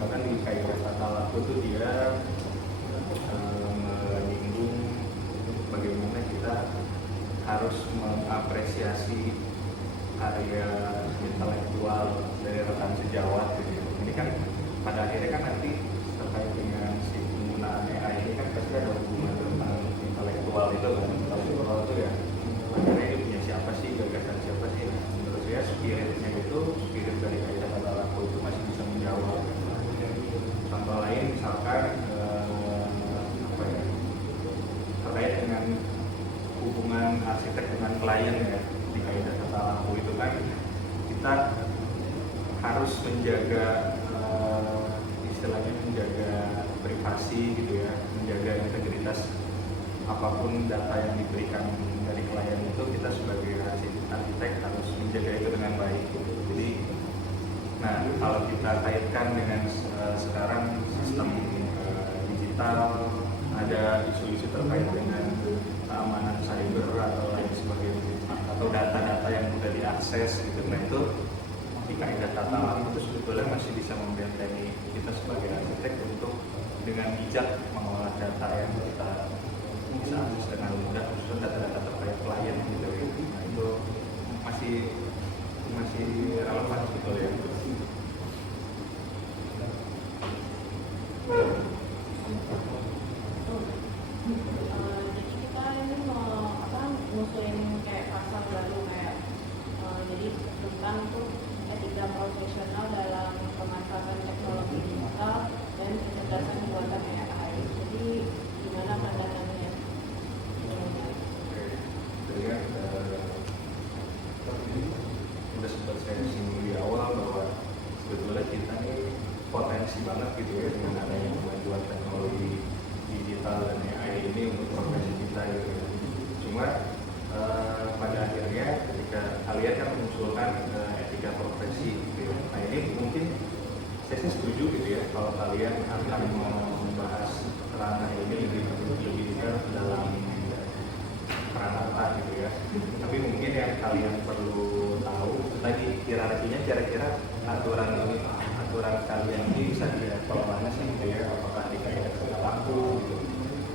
misalkan di kaidah tata laku itu dia menyinggung bagaimana kita harus mengapresiasi karya intelektual dari rekan sejawat gitu. Ini kan pada akhirnya kan nanti terkait dengan si penggunaan AI ini kan pasti ada hubungan tentang intelektual itu kan. Intelektual itu ya akhirnya ini punya siapa sih, gagasan siapa sih. Nah, menurut saya spiritnya itu, spirit dari kaidah tata laku itu masih bisa menjawab. Contoh lain misalkan apa ya, terkait dengan hubungan arsitek dengan klien ya, di kaidah tata laku itu kan kita harus menjaga istilahnya menjaga privasi gitu ya, menjaga integritas apapun data yang diberikan dari klien itu, kita sebagai arsitek harus menjaga itu dengan baik gitu. Jadi nah kalau kita kaitkan dengan sekarang sistem digital, ada isu-isu terkait dengan keamanan cyber atau lain sebagainya, atau data-data yang mudah diakses gitu. Nah itu di kaidah tata laku itu sebetulnya masih bisa membentengi kita sebagai arsitek untuk dengan bijak mengolah data yang kita bisa akses dengan mudah, khususnya data-data terkait klien gitu ya. Nah itu masih relevan sebetulnya. Jadi kita ini ngusulin kayak pasal baru kayak jadi tentang tuh etika profesional dalam pemanfaatan teknologi digital dan kecerdasan buatan AI. Jadi gimana pandangannya? Jadi kan udah sempat saya singgung di awal bahwa sebetulnya kita ini potensi banget gitu ya dengan adanya kemajuan teknologi digital dan AI ini untuk profesi kita gitu ya. Cuma pada akhirnya ketika kalian kan mengusulkan etika profesi gitu ya. Nah ini mungkin saya sih setuju gitu ya kalau kalian akan membahas ranah ini lebih detail dalam peranata gitu ya. Tapi mungkin yang kalian perlu tahu tadi hierarkinya kira-kira aturan kalian ini bisa di-level mana sih gitu ya, apakah di kaidah tata laku gitu,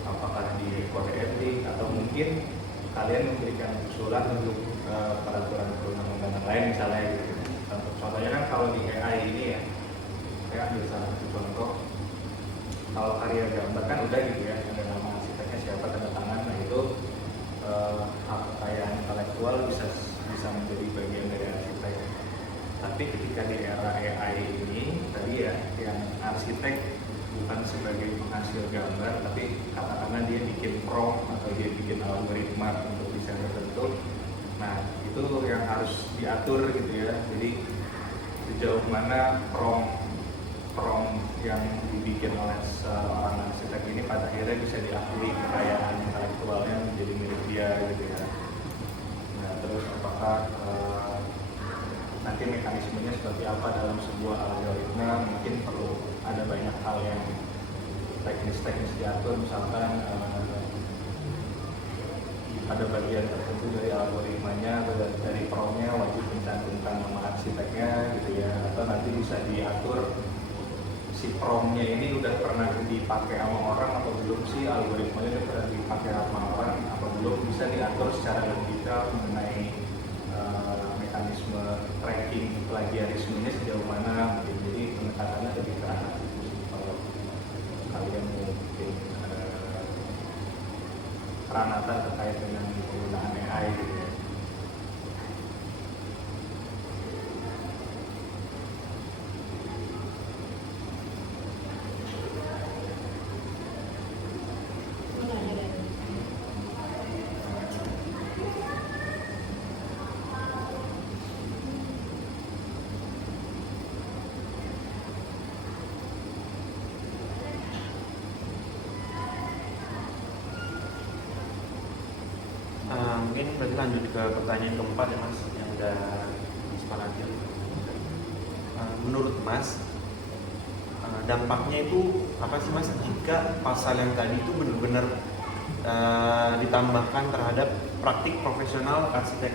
apakah di kode etik, atau mungkin kalian memberikan usulan untuk peraturan perundang-undangan lain misalnya gitu. Contohnya kan kalau di AI ini ya, saya ambil salah satu contoh, kalau karya gambar kan udah gitu ya, ada nama arsiteknya siapa, tanda tangan, nah itu hak kekayaan intelektual bisa menjadi bagian dari arsitek. Tapi ketika di era AI ini tadi ya, yang arsitek bukan sebagai penghasil gambar, tapi katakanlah dia bikin prompt atau dia bikin algoritma untuk desain tertentu. Nah itu yang harus diatur gitu ya. Jadi sejauh mana prompt yang dibikin oleh seorang arsitek ini pada akhirnya bisa diakui kekayaan intelektualnya menjadi milik dia gitu ya. Nah terus apakah nanti mekanismenya seperti apa dalam sebuah algoritma, mungkin perlu ada banyak hal yang teknis diatur, misalkan pada bagian tertentu dari algoritmanya atau dari prompt-nya wajib mencantumkan nama arsiteknya gitu ya, atau nanti bisa diatur si prompt-nya ini udah pernah dipakai sama orang atau belum sih, algoritmanya udah pernah dipakai sama orang atau belum, bisa diatur secara lebih detail mengenai mekanisme tracking plagiarismenya sejauh mana. Jadi pendekatannya lebih ke arah itu sih kalau kalian mungkin peranata terkait dengan penggunaan AI gitu ya. Mungkin berarti lanjut ke pertanyaan keempat ya Mas, yang udah disepakati. Menurut Mas, dampaknya itu apa sih Mas jika pasal yang tadi itu benar-benar ditambahkan terhadap praktik profesional arsitek,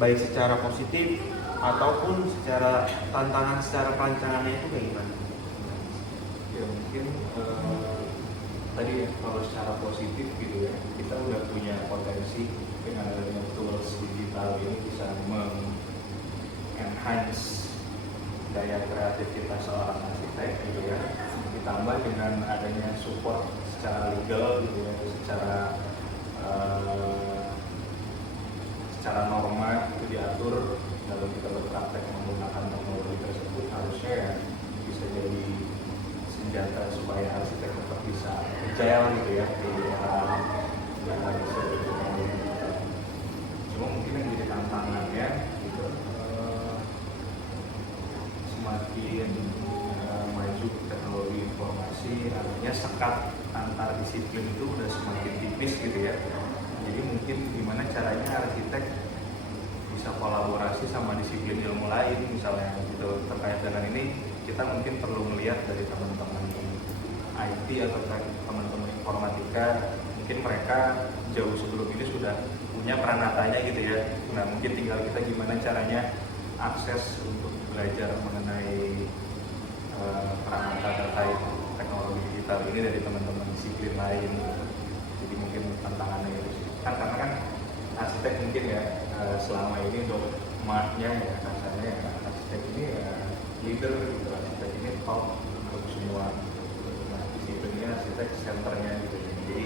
baik secara positif ataupun secara tantangan secara perancangannya itu kayak gimana? Ya mungkin tadi ya, kalau secara positif gitu ya, kita udah punya potensi dengan adanya tools digital ini bisa enhance daya kreativitas seorang arsitek gitu ya, ditambah dengan adanya support secara legal gitu ya, secara norma itu diatur dalam kita berpraktek menggunakan teknologi tersebut, harusnya ya bisa jadi senjata supaya arsitek tetap bisa agile gitu ya di era yang harus teknologi. Cuma mungkin yang jadi tantangannya gitu, semakin maju teknologi informasi, artinya sekat antar disiplin itu udah semakin tipis gitu ya. Jadi mungkin gimana caranya arsitek bisa kolaborasi sama disiplin ilmu lain misalnya gitu. Terkait dengan ini kita mungkin perlu melihat dari teman-teman IT atau teman-teman informatika, mungkin mereka jauh sebelum ini sudah punya peranatanya gitu ya. Nah mungkin tinggal kita gimana caranya akses untuk belajar mengenai peranata terkait teknologi digital ini dari teman-teman disiplin lain. Jadi mungkin tantangannya itu sih. Karena kan arsitek mungkin ya selama ini dogmanya ya kasarnya ya, arsitek ini ya leader gitu, arsitek ini top untuk semua. Nah disiplinnya arsitek senternya gitu. Jadi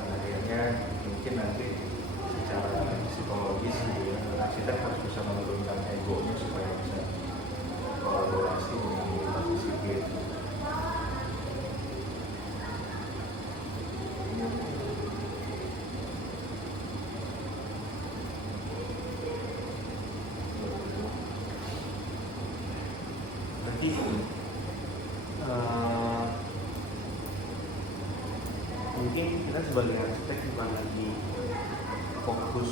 akhirnya mungkin nanti secara psikologis gitu ya, arsitek harus bisa menurunkan egonya supaya bisa kolaborasi dengan lintas disiplin. Berarti mungkin kita sebagai arsitek bukan lagi fokus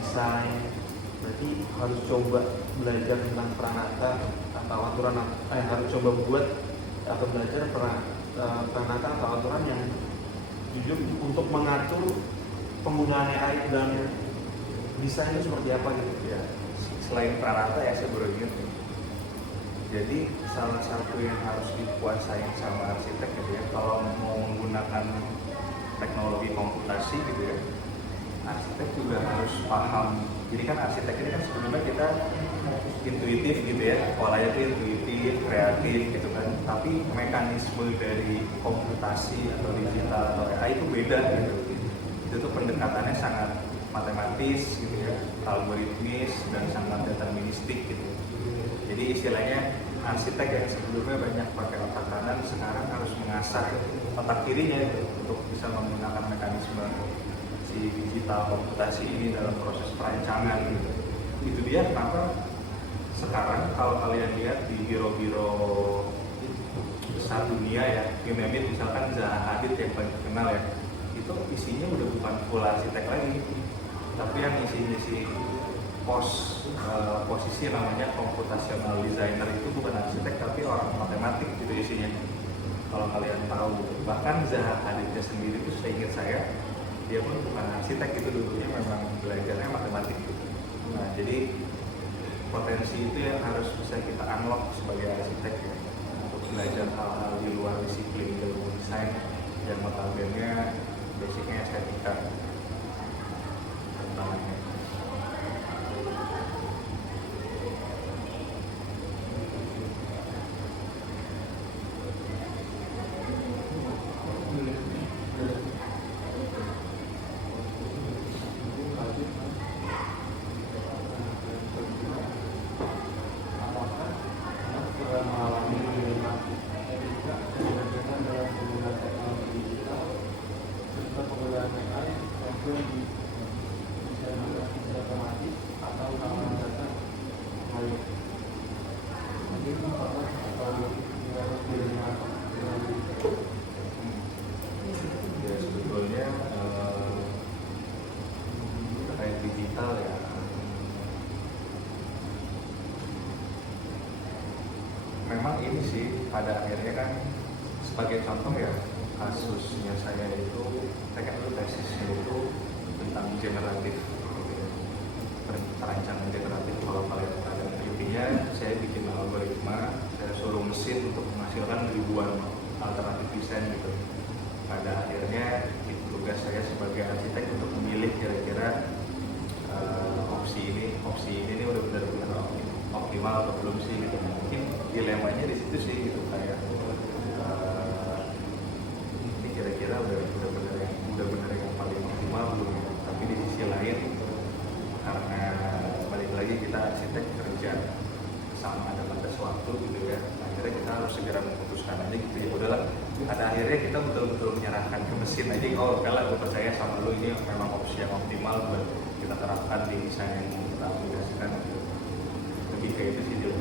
desain, berarti harus coba belajar tentang peranata atau aturan, harus coba buat atau belajar peranata atau aturan yang jujur untuk mengatur penggunaan AI dan desain itu seperti apa gitu Ya, selain peranata ya saya baru ingat nih. Jadi salah satu yang harus dikuasain sama arsitek gitu ya, kalau mau menggunakan teknologi komputasi gitu ya, arsitek juga harus paham. Jadi kan arsitek ini kan sebelumnya kita intuitif gitu ya, polanya itu intuitif, kreatif gitu kan. Tapi mekanisme dari komputasi atau digital atau AI itu beda gitu. Itu tuh pendekatannya sangat matematis gitu ya, algoritmis dan sangat deterministik gitu. Jadi istilahnya arsitek yang sebelumnya banyak pakai otak kanan sekarang harus mengasah otak kirinya gitu, untuk bisa menggunakan mekanisme si digital komputasi ini dalam proses perancangan gitu. Itu dia kenapa sekarang kalau kalian lihat di biro-biro besar dunia ya, misalkan Zaha Hadid yang paling terkenal ya, itu isinya udah bukan full arsitek lagi, tapi yang isi posisi namanya computational designer itu bukan arsitek tapi orang matematik gitu isinya. Kalau kalian tahu gitu. Bahkan Zaha Hadidnya sendiri itu seingat saya dia pun bukan arsitek gitu, dulunya memang belajarnya matematik gitu. Nah jadi potensi itu yang harus bisa kita unlock sebagai arsitek ya, untuk belajar hal-hal di luar disiplin ilmu desain dan notabene basicnya estetika tantangannya. Ya sebetulnya terkait digital ya, memang ini sih pada akhirnya kan sebagai contoh ya, kasusnya saya itu kan dulu tesisnya itu tentang generatif gitu ya, perancangan generatif. Kalau kalian ada jadinya saya bikin algoritma, saya suruh mesin untuk menghasilkan ribuan alternatif desain gitu. Pada akhirnya tugas saya sebagai arsitek untuk memilih kira-kira opsi ini nih udah benar-benar optimal atau belum sih gitu. Mungkin dilemanya di situ sih gitu, kayak ini kira-kira udah benar yang paling optimal belum ya? Tapi di sisi lain karena balik lagi kita arsitek kerja sama ada batas waktu gitu ya, akhirnya kita harus segera memutuskan aja gitu ya, udahlah. Pada akhirnya kita betul-betul menyerahkan ke mesin aja, oh oke lah gue percaya sama lu, ini memang opsi yang optimal buat kita terapkan di desain yang kita aplikasikan gitu. Lebih kayak itu sih dia.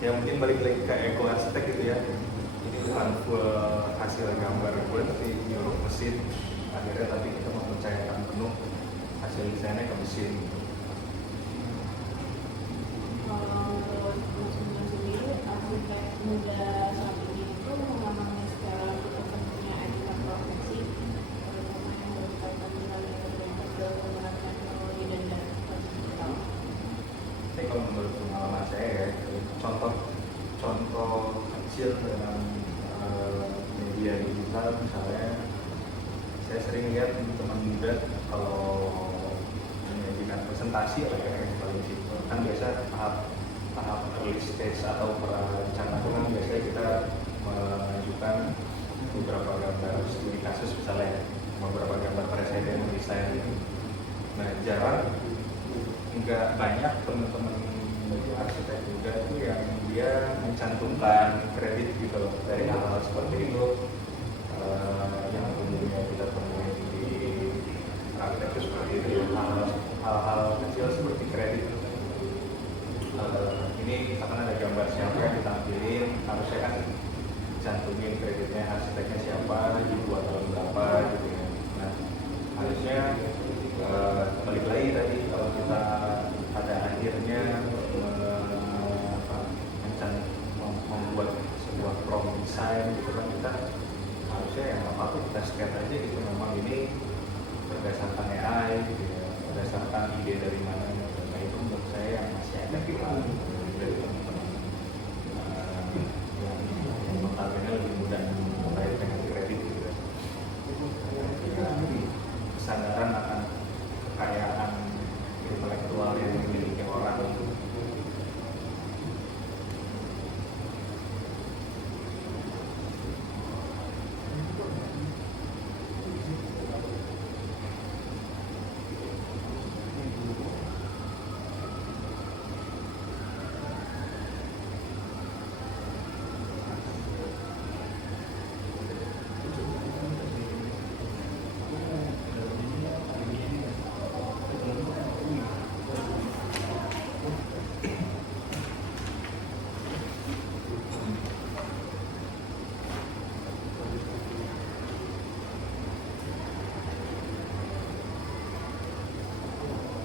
Ya mungkin balik lagi ke ego arsitek gitu ya, ini bukan full hasil gambar gue tapi nyuruh mesin akhirnya, tapi kita mempercayakan penuh hasil desainnya ke mesin. Menurut Mas Bima sendiri, arsitek muda saat ini itu memahami secara pentingnya etika profesi, terutama yang berkaitan dengan penggunaan teknologi dan data digital. Tapi kalau menurut pengalaman saya ya, contoh kecil dalam media digital misalnya, saya sering lihat teman muda kalau menyajikan presentasi lah ya, yang paling simpel kan biasa tahap early stage atau perencanaan kan biasanya kita mengajukan beberapa gambar studi kasus misalnya, beberapa gambar presiden desain. Nah jarang, nggak banyak teman-teman arsitek muda itu yang dia mencantumkan kredit gitu loh dari hal-hal seperti itu. Yang umumnya kita temui di praktek itu seperti itu, hal-hal kecil seperti kredit. Ini misalkan ada gambar siapa yang ditampilin, harusnya kan cantumin kreditnya arsiteknya siapa, dibuat tahun berapa gitu ya. Nah harusnya balik lagi tadi, kalau kita pada akhirnya membuat sebuah prompt desain gitu kan, kita harusnya yang apa-apa kita scan aja gitu, memang ini berdasarkan AI gitu ya, berdasarkan ide dari mana. Nah itu menurut saya yang masih ada kekurangan dari teman-teman yang notabene lebih mudah terkait dengan kredit gitu ya. Kesadaran akan kekayaan intelektual yang dimiliki orang itu.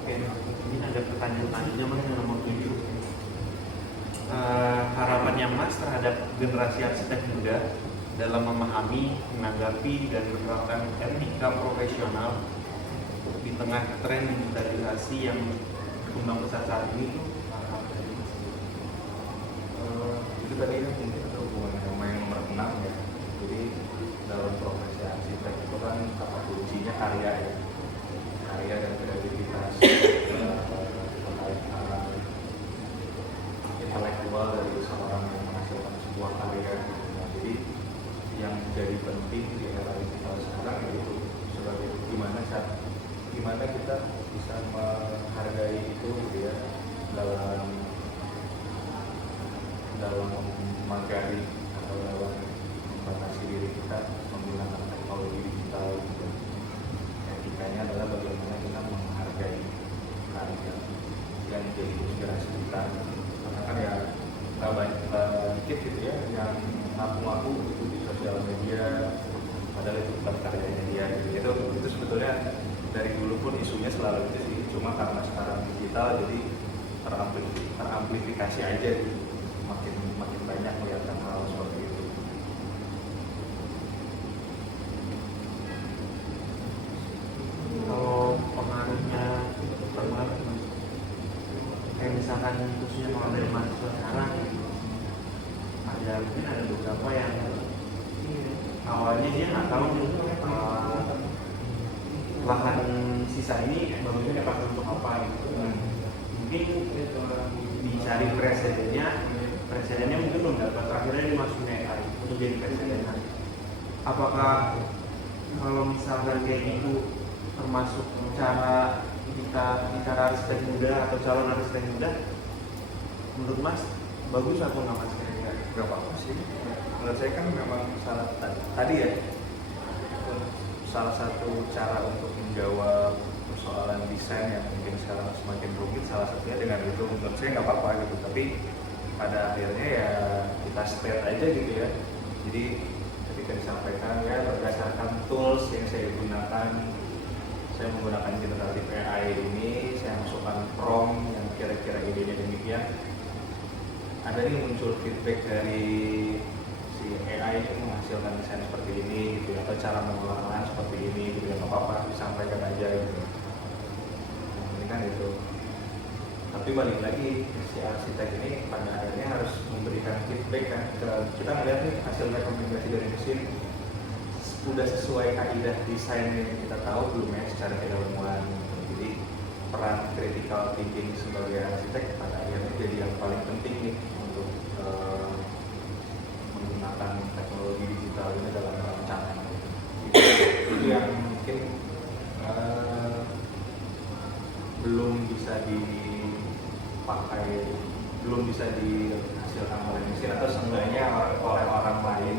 Ini ada pertanyaan-pertanyaannya Mas yang nomor 7. Harapannya Mas terhadap generasi arsitek muda dalam memahami, menanggapi, dan menerapkan etika profesional di tengah tren digitalisasi yang berkembang pesat saat ini itu apa dari Mas? Itu tadi kan mungkin ada hubungannya sama yang nomor 6 ya. Jadi dalam profesi arsitek itu kan kata kuncinya karya ya, karya dan kreativitas, intelektual dari seorang yang menghasilkan sebuah karya gitu. Nah, jadi yang jadi penting di era digital sekarang yaitu sebagai gimana kita bisa menghargai itu gitu ya, dalam memagari atau dalam membatasi diri kita menggunakan teknologi digital gitu. Etikanya adalah bagaimana kita menghargai karya yang jadi inspirasi kita, karena kan ya nggak dikit gitu ya yang ngaku-ngaku itu di sosial media padahal itu bukan karyanya dia gitu. Itu sebetulnya dari dulu pun isunya selalu itu sih, cuma karena sekarang digital jadi teramplifikasi aja gitu. Makin banyak melihat hal seperti itu. Kalau pengaruhnya terpengaruh Mas, kayak misalkan khususnya kalau dari mahasiswa sekarang mungkin ada beberapa yang awalnya dia nggak tahu lahan sisa ini bagusnya dipakai untuk apa gitu. Mungkin dicari presidennya mungkin belum dapat, akhirnya dimasukin AI untuk jadi presiden. Apakah kalau misalkan kayak gitu termasuk cara kita bicara arsitek muda atau calon arsitek muda, menurut Mas bagus atau nggak Mas? Gak apa-apa sih. Menurut saya kan memang tadi ya, salah satu cara untuk menjawab persoalan desain yang mungkin sekarang semakin rumit, salah satunya dengan itu. Menurut saya nggak apa-apa gitu, tapi pada akhirnya ya kita state aja gitu ya. Jadi ketika disampaikan ya berdasarkan tools yang saya gunakan, saya menggunakan generatif AI ini, saya masukkan prompt yang kira-kira idenya demikian, ada nih muncul feedback dari si AI itu menghasilkan desain seperti ini gitu ya, atau cara mengolah lahan seperti ini gitu ya, nggak apa-apa disampaikan aja gitu. Ini kan itu. Tapi balik lagi si arsitek ini pada akhirnya harus memberikan feedback kan. Kita melihat nih hasil rekomendasi dari mesin udah sesuai kaidah desain yang kita tahu belum ya secara keilmuan. Jadi peran critical thinking sebagai arsitek pada akhirnya jadi yang paling penting nih untuk menggunakan teknologi digital ini dalam perencanaan. Itu yang mungkin belum bisa dipakai, belum bisa dihasilkan oleh mesin, atau seenggaknya oleh orang lain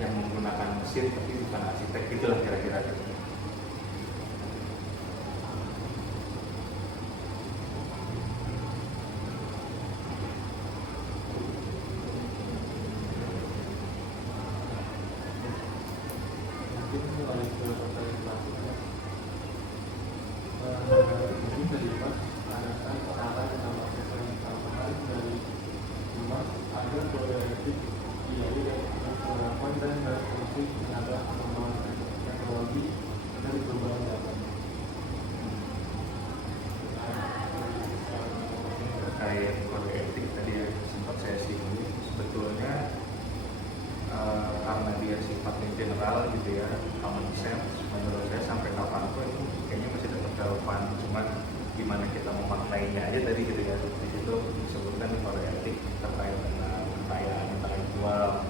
yang menggunakan mesin tapi bukan arsitek, gitulah kira-kira gitu. Terkait kode etik tadi ya sempat saya singgung, sebetulnya karena dia sifatnya general gitu ya, common sense, menurut saya sampai kapanpun itu kayaknya masih tetap relevan, cuman gimana kita memaknainya aja tadi gitu ya. Di situ disebutkan di kode etik terkait dengan kekayaan intelektual,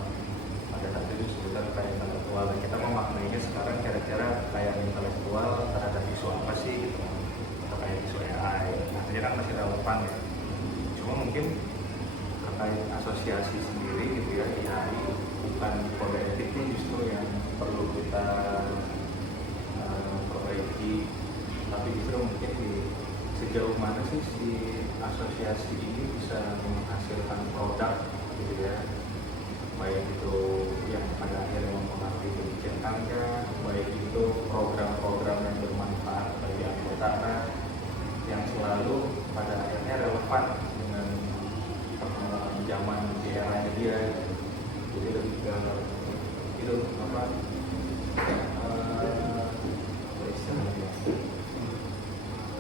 pada saat itu disebutkan kekayaan intelektual, dan kita memaknainya sekarang kira-kira kekayaan intelektual terhadap isu apa sih gitu, terkait isu AI, artinya kan masih relevan ya. Cuma mungkin terkait asosiasi sendiri gitu ya, AI bukan kode etiknya justru yang perlu kita perbaiki, tapi justru mungkin di sejauh mana sih si asosiasi ini bisa menghasilkan produk gitu ya, baik itu yang pada akhirnya mempengaruhi kebijakannya, baik itu program-program yang bermanfaat bagi anggotanya, yang selalu pada akhirnya relevan dengan perkembangan zaman di eranya dia. Jadi lebih ke itu apa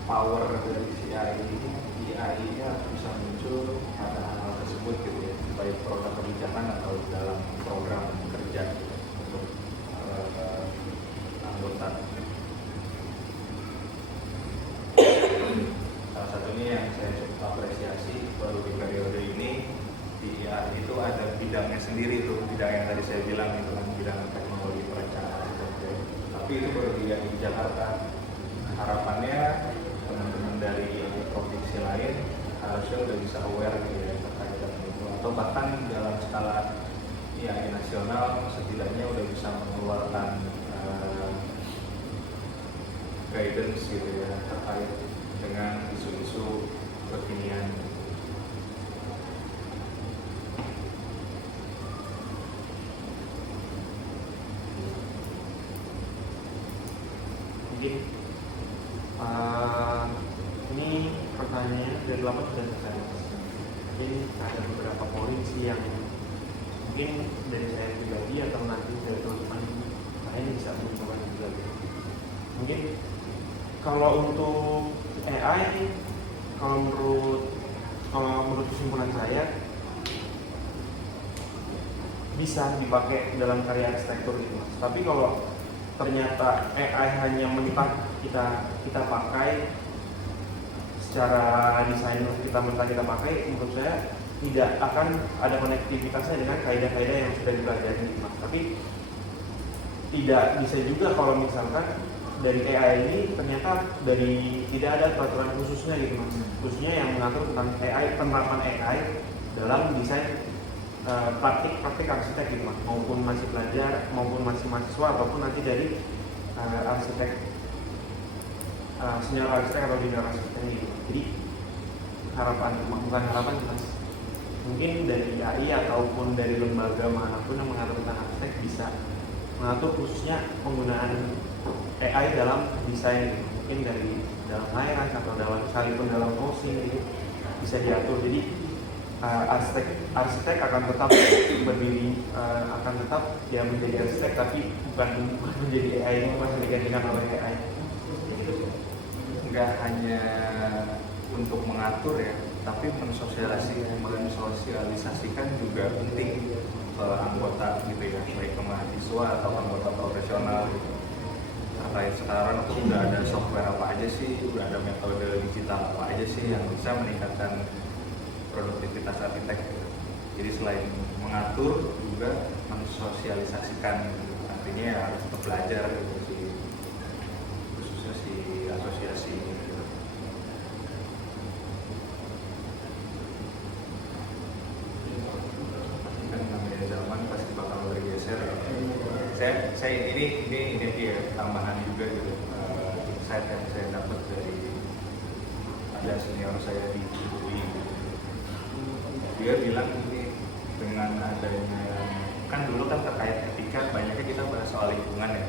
power dari si AI nya harus bisa muncul pada hal tersebut gitu ya, baik produk kebijakan atau dalam program kerja untuk anggota. Salah satunya yang saya cukup apresiasi baru di periode ini di IAR itu ada bidangnya sendiri tuh, bidang yang tadi saya bilang itu kan bidang teknologi perencanaan. Tapi itu baru di Jakarta. Harapannya teman-teman dari provinsi lain harusnya udah bisa aware gitu ya terkait dengan itu, atau bahkan dalam skala IAI nasional setidaknya udah bisa mengeluarkan guidance gitu ya terkait dengan isu-isu kekinian. Mungkin ini pertanyaannya dari lama sudah selesai. Mungkin ada beberapa poin sih yang mungkin dari saya pribadi atau nanti dari teman-teman lain bisa mencoba juga. Mungkin kalau untuk AI, kalau menurut kalau menurut kesimpulan saya bisa dipakai dalam karya arsitektur gitu mas. Tapi kalau ternyata AI hanya mentah kita pakai secara desain, kita pakai, menurut saya tidak akan ada konektivitasnya dengan kaidah-kaidah yang sudah dipelajari gitu mas. Tapi tidak bisa juga kalau misalkan dari AI ini ternyata tidak ada peraturan khususnya gitu mas, khususnya yang mengatur tentang penerapan AI dalam desain praktik arsitek gitu mas, maupun masih pelajar maupun masih mahasiswa ataupun nanti dari arsitek senior arsitek atau junior arsitek gitu. Jadi bukan harapan mas, mungkin dari AI ataupun dari lembaga manapun yang mengatur tentang arsitek bisa mengatur khususnya penggunaan AI dalam desain, mungkin dari dalam layar atau sekalipun dalam posing gitu bisa diatur. Jadi arsitek akan tetap berdiri, akan tetap dia menjadi arsitek, tapi bukan menjadi AI ini masih digantikan oleh AI. Nggak hanya untuk mengatur ya, tapi mensosialisasikan juga penting ke anggota gitu ya, baik ke mahasiswa atau anggota profesional gitu. Terkait sekarang tuh udah ada software apa aja sih, udah ada metode digital apa aja sih yang bisa meningkatkan produktivitas arsitek gitu. Jadi selain mengatur juga mensosialisasikan gitu. Artinya ya harus tetap belajar gitu sih, khususnya si asosiasi gitu. Kan namanya zaman pasti bakal bergeser. Saya ini ya tambahan juga gitu, insight yang saya dapat dari ada senior saya di UI gitu. Dia bilang ini dengan adanya, kan dulu kan terkait etika banyaknya kita bahas soal lingkungan ya,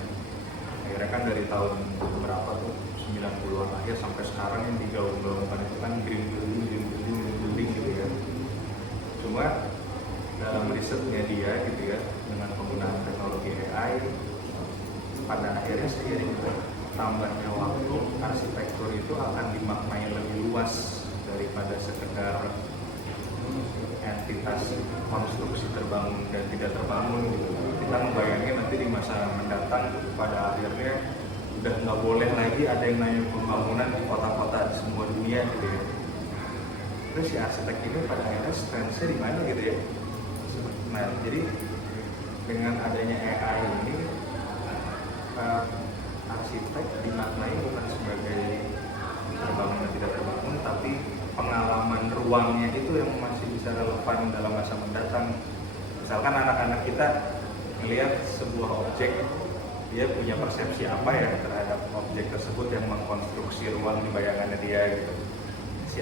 akhirnya kan dari tahun berapa tuh 90-an akhir sampai sekarang yang digaung-gaungkan itu kan green building gitu ya. Cuma dalam risetnya dia gitu ya, dengan penggunaan teknologi AI, pada akhirnya seiring tambahnya waktu, arsitektur itu akan dimaknai lebih luas daripada sekedar entitas konstruksi terbangun dan tidak terbangun gitu. Kita membayangin nanti di masa mendatang pada akhirnya udah nggak boleh lagi ada yang namanya pembangunan di kota-kota di semua dunia gitu ya. Terus si arsitek ini pada akhirnya strength-nya di mana gitu ya. Nah, jadi dengan adanya AI ini, arsitek dimaknai bukan sebagai terbangun dan tidak terbangun, tapi pengalaman ruangnya itu yang masih bisa relevan dalam masa mendatang. Misalkan anak-anak kita melihat sebuah objek, dia punya persepsi apa ya terhadap objek tersebut yang mengkonstruksi ruang di bayangannya dia gitu. Si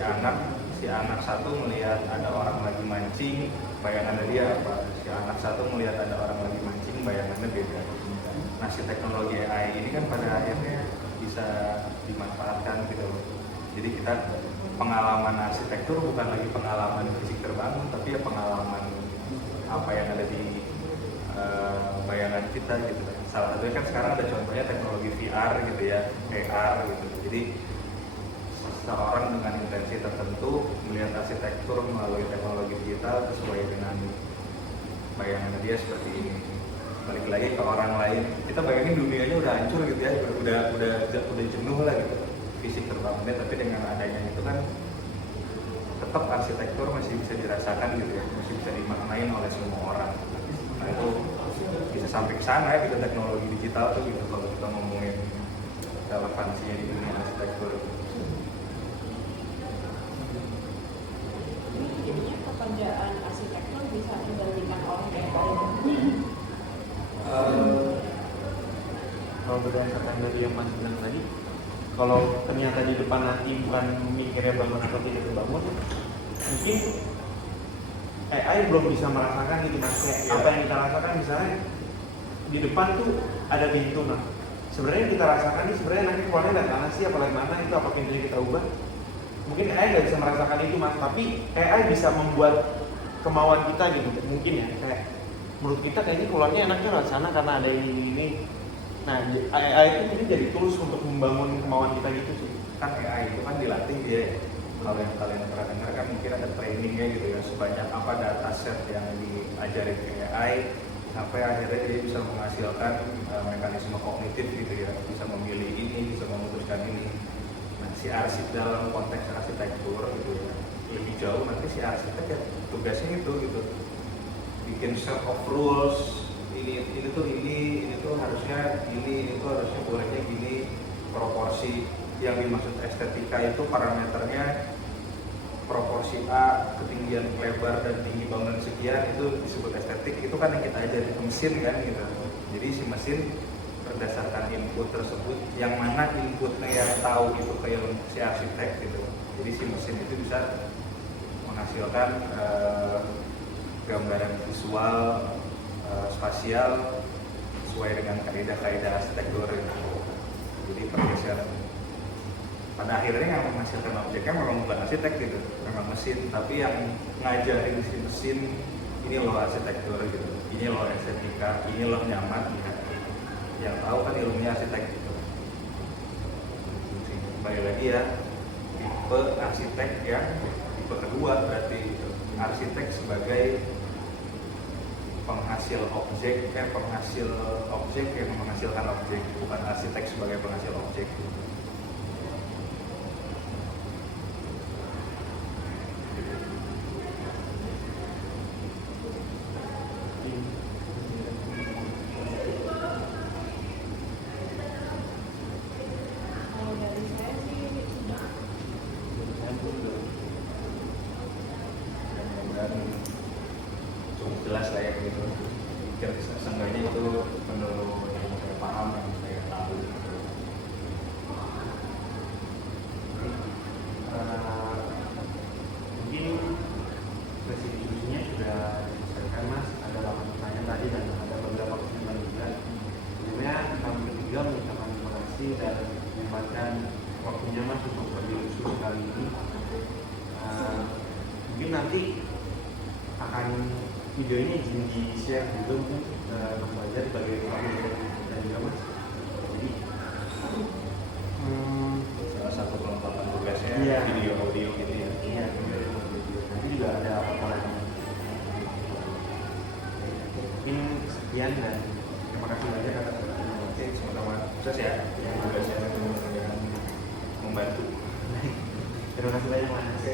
anak satu melihat ada orang lagi mancing, bayangannya dia apa? Si anak satu melihat ada orang lagi mancing, bayangannya beda. Nah, si teknologi AI ini kan pada akhirnya bisa dimanfaatkan gitu loh. Jadi kita pengalaman arsitektur bukan lagi pengalaman fisik terbangun, tapi ya pengalaman apa yang ada di bayangan kita gitu. Salah satunya kan sekarang ada contohnya teknologi VR gitu ya, AR gitu. Jadi seseorang dengan intensi tertentu melihat arsitektur melalui teknologi digital sesuai dengan bayangan dia seperti ini. Balik lagi ke orang lain, kita bayangin dunianya udah hancur gitu ya, udah jenuh lah gitu fisik terbangunnya, tapi dengan adanya itu kan tetap arsitektur masih bisa dirasakan gitu ya, masih bisa dimaknain oleh semua orang. Nah itu bisa sampai ke sana ya, gitu teknologi digital tuh gitu kalau kita ngomongin relevansinya di dunia arsitektur. Jadinya pekerjaan arsitektur bisa menggantikan orang kayak kalau berdasarkan dari yang Mas bilang tadi, kalau ternyata di depan nanti bukan mikirnya bangun atau tidak terbangun, mungkin AI belum bisa merasakan gitu mas, kayak apa yang kita rasakan misalnya di depan tuh ada pintu, nah sebenarnya yang kita rasakan ini sebenarnya nanti keluarnya dari mana sih, apa dari mana itu, apa pintunya kita ubah, mungkin AI nggak bisa merasakan itu mas, tapi AI bisa membuat kemauan kita gitu, mungkin ya, kayak menurut kita kayaknya keluarnya enaknya lewat sana karena ada ini. Nah, AI itu mungkin jadi tools untuk membangun kemauan kita gitu sih. Kan AI itu kan dilatih dia kalau yang kalian pernah dengar kan mungkin ada trainingnya gitu ya, sebanyak apa dataset yang diajarin ke AI sampai akhirnya dia bisa menghasilkan mekanisme kognitif gitu ya, bisa memilih ini, bisa memutuskan ini. Nah, si arsip dalam konteks arsitektur gitu ya, lebih jauh nanti si arsitek ya tugasnya itu gitu, bikin set of rules, ini tuh harusnya ini tuh harusnya bolehnya gini, proporsi yang dimaksud estetika itu parameternya proporsi A, ketinggian lebar dan tinggi bangunan sekian, itu disebut estetik. Itu kan yang kita ajarin ke mesin kan gitu. Jadi si mesin berdasarkan input tersebut, yang mana inputnya yang tahu itu kayak si arsitek gitu. Jadi si mesin itu bisa menghasilkan gambaran visual, spasial sesuai dengan kaidah-kaidah arsitektur gitu. Jadi pergeseran. Pada akhirnya yang menghasilkan objeknya memang bukan arsitek gitu, memang mesin, tapi yang ngajarin si mesin ini loh arsitektur gitu, ini loh estetika, ini loh nyaman ya. Yang tahu kan ilmunya arsitek gitu. Kembali lagi ya, tipe arsitek yang tipe kedua berarti gitu. Arsitek sebagai penghasil objek yang menghasilkan objek, bukan arsitek sebagai penghasil objek. Kalau dari saya sih sudah. Dan cukup jelas lah ya gitu. Seenggaknya itu menurut yang saya paham, yang saya tahu gitu. Mungkin sesi diskusinya sudah diselesaikan Mas, ada 8 pertanyaan tadi dan ada beberapa kesimpulan juga. Sebelumnya kami bertiga mengucapkan terima kasih dan menyempatkan waktunya Mas untuk berdiskusi kali ini. Mungkin nanti akan video ini izin di-share juga mungkin ke Mas Fajar sebagai pelaku dan juga Mas. Jadi Salah satu kelengkapan tugasnya Iya. video audio gitu ya. iya, nanti juga ada potongan. Mungkin sekian dan terima kasih banyak atas perhatiannya. Oke, sama-sama sukses ya. Tugasnya itu membantu. Terima kasih banyak Mas. Oke.